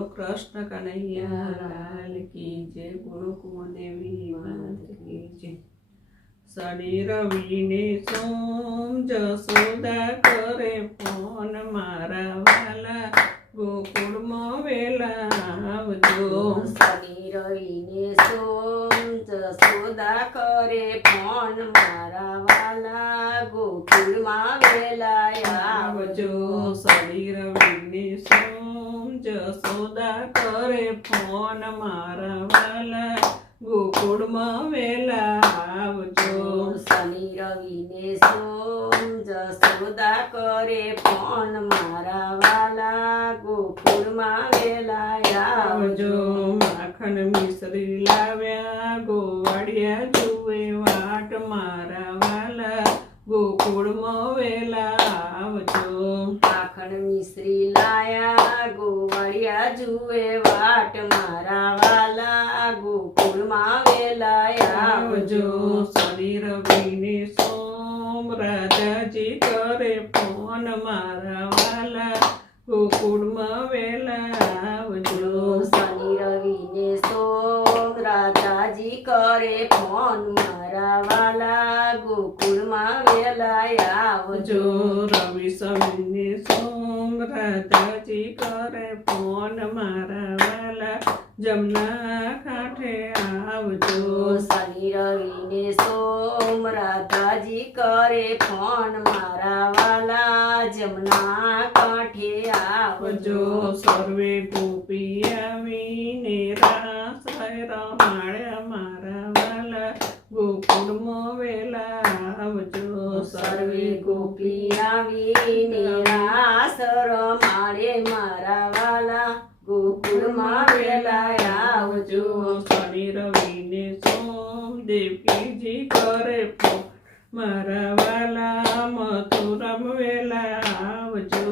બોલો કૃષ્ણ કનૈયા લાલ કી જય, બોલો કુળદેવી માત કી જય। શનિ રવિને સોમ જશોદા કરે ફોન, મારા વાલા ગોકુળમાં વેલા આવજો। શનિ રવિને સોમ જશોદા કરે ફોન, મારા વાલા ગોકુળમાં વેલા આવજો। શનિ રવિને સોમ જશોદા કરે ફોન, મારા વાલા ગોકુળમાં વેલા આવજો। શનિ રવિને સોમ જશોદા કરે ફોન, મારા વાલા ગોકુળમાં વેલા આવજો। માખણ મિશ્રી લાવ્યા ગોવાળિયા જુએ વાટ, મારા વાલા ગોકુળમાં વેલા આવજો। માખણ મિશ્રી લાયા ગોવાળિયા જુએ વાટ, મારા વાલા ગોકુળમાં વેલા આવજો। શનિ રવિને સોમ રાજાજી કરે ફોન, મારા વાલા ગોકુળમાં વેલા આવજો। શનિ રવિને સોમ રાજાજી કરે ફોન, મારા વાલા ગોકુળમાં વેલા આવજો। રવિ શનિને સોમ રાજાજી કરે ફોન, મારા વાલા જમના કાંઠે આવજો। શનિ રવિને સોમ રાધાજી કરે ફોન, મારા વાલા જમના કાંઠે આવજો। સર્વે ગોપી આવીને રાસ રમાડ્યા, મારા વાલા ગોકુળમાં વેલા આવજો। સર્વે ગોપી આવીને રાસ રમાડે, મારા વાલા ગોકુળમાં વેલા આવજો। શનિ રવિને સોમ દેવકીજી કરે ફોન, મારા વાલા મથુરામ વેલા આવજો।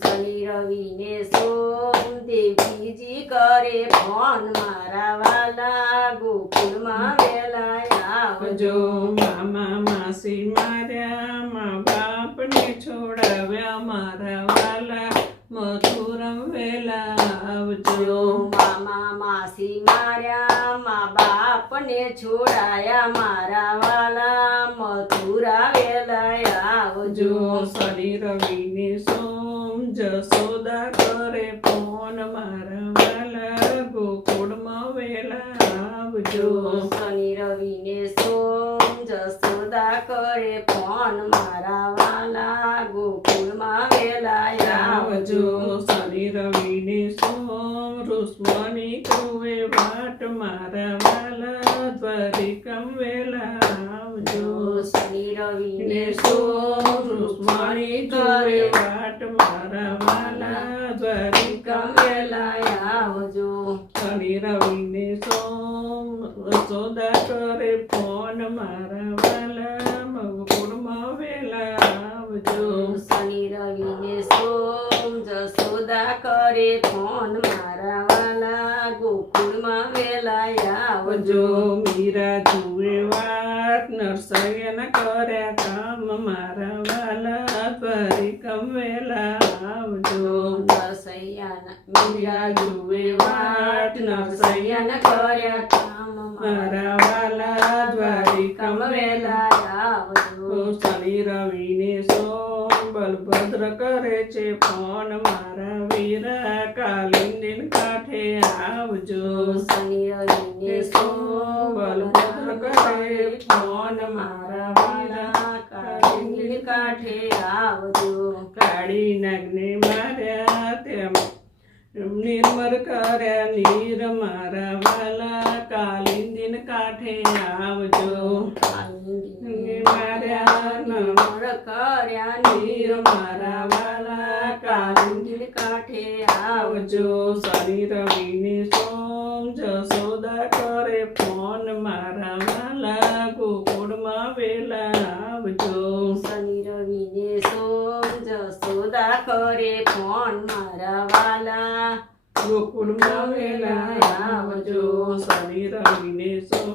શનિ રવિને સોમ દેવીજી કરે ફોન, મારા વાલા ગોકુળમાં વેલા આવજો। મામા માસી માર્યા મા બાપને છોડાવ્યા, મારા વાલા મથુરામ વેલા આવજો। મામા માસી માર્યા મા બાપને છોડાયા, મારા વાલા મથુરા વેલા આવજો। શનિ રવિને સોમ જશોદા કરે ફોન, મારા વાલા ગોકુળમાં વેલા આવજો। શનિ રવિને સોમ જશોદા કરે ફોન, મારા વાલા ગોકુળમાં વેલા આવજો। શનિ રવિને સોમ રુસ્મણી કુએ વાટ, મારા વાલા દ્વારિકમ વેલા આવજો। શનિ રવિને સોમ રુસ્મણી કુએ વાટ, મારા વાલા દ્વારિકમ વેલા આવજો। શનિ રવિને સોમ જશોદા કરે ફોન, મારા વાલા ગોકુળમાં વેલા આવજો। શનિ રવિને સોમ જશોદા કરે ફોન, મારા વાલા ગોકુળમાં વેલા આવજો। મીરા જુએ વાટ નરસૈયન કર્યા કામ, મારા વાલા દ્વારિકમ વેલા આવજો। મીરા જુએ વાટ નરસૈયન કર્યા કામ, મારા વાલા દ્વારિકમ વેલા આવજો। શનિ રવિને સોમ બલભદ્ર કરે છે ફોન, મારા વીરા કાલિંદીન કાંઠે આવજો। શનિ રવિને સોમ બલભદ્ર કરે ફોન, મારા વીરા કાલિંદી કાંઠે આવજો। કાળી નાગને માર્યા તેમ નિર્મર કર્યા નીર, મારા વાલા કાલિંદીન કાંઠે આવજો। માર્યા નિર્મળ કર્યા નીર, મારા વાલા કાલિંદીન કાંઠે આવજો। શનિ રવિને સોમ જશોદા કરે ફોન, મારા વાલા ગોકુળમાં વેલા આવજો। શનિ રવિને સોમ જશોદા કરે ફોન, મારા વાલા ગોકુળમાં વેલા આવજો। શનિ રવિને સોમ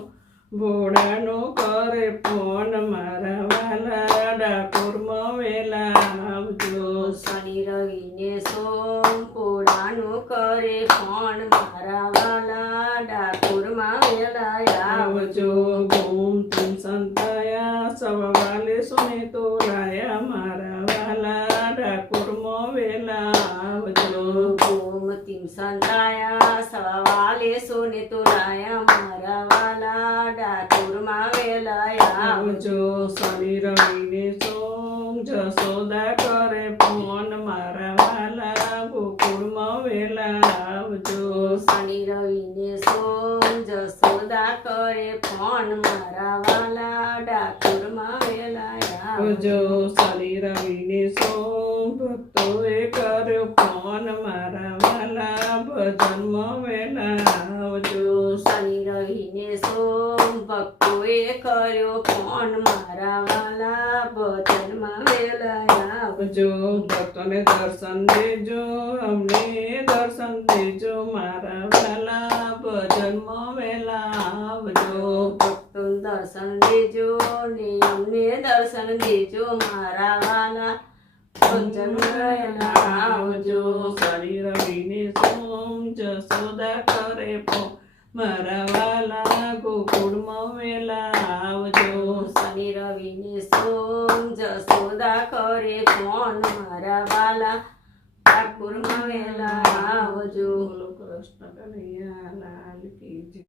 ભોળાનો કરે ફોન, મારા વાલા ડાકોરમાં વેલા આવજો। શનિ રવિને સોમ પોળાનું કરે ફોન મારા વાલા ડાકોરમાં વેલા આવજો ગોમતી સંતાયા સવાલે સુને તો લાયા મારા વાલા ડાકોરમાં વેલા આવજો ગોમતી સંતાયા સવાલે સોને તો લાયા મારા વાલા ડાકોરમાં વેલા આવજો શનિ રવિને સોમ જસોદા કરે ફોન મારા વાલા ગોકુળમાં વેલા આવજો શનિ રવિને સોમ જસોદા કરે ફોન મારા વાલા ડાકોરમાં વેલા આવજો શનિ રવિને સોમ ભક્તોએ કર્યો ફોન મારા વાલા ભજનમાં વેલા આવજો શનિ રવિને સોમ ભક્તોએ કર્યો ફોન મારા વાલા ભજનમાં વેલા આવજો ભક્તોને દર્શન દેજો અમને દર્શન દેજો મારા વાલા ભજનમાં વેલા આવજો ભક્તો દર્શન દેજો ને અમને દર્શન દેજો મારા વાલા ભજનમાં વેલા આવજો શનિ રવિને સોમ જસોદા કરે મારા વાલા ગોકુળમાં વેલા આવજો શનિ રવિને સોમ જસોદા કરે ફોન મારા વાલા ઠાકુરમાં વેલા આવજો બોલો કૃષ્ણ કનૈયા લાલ કી જય.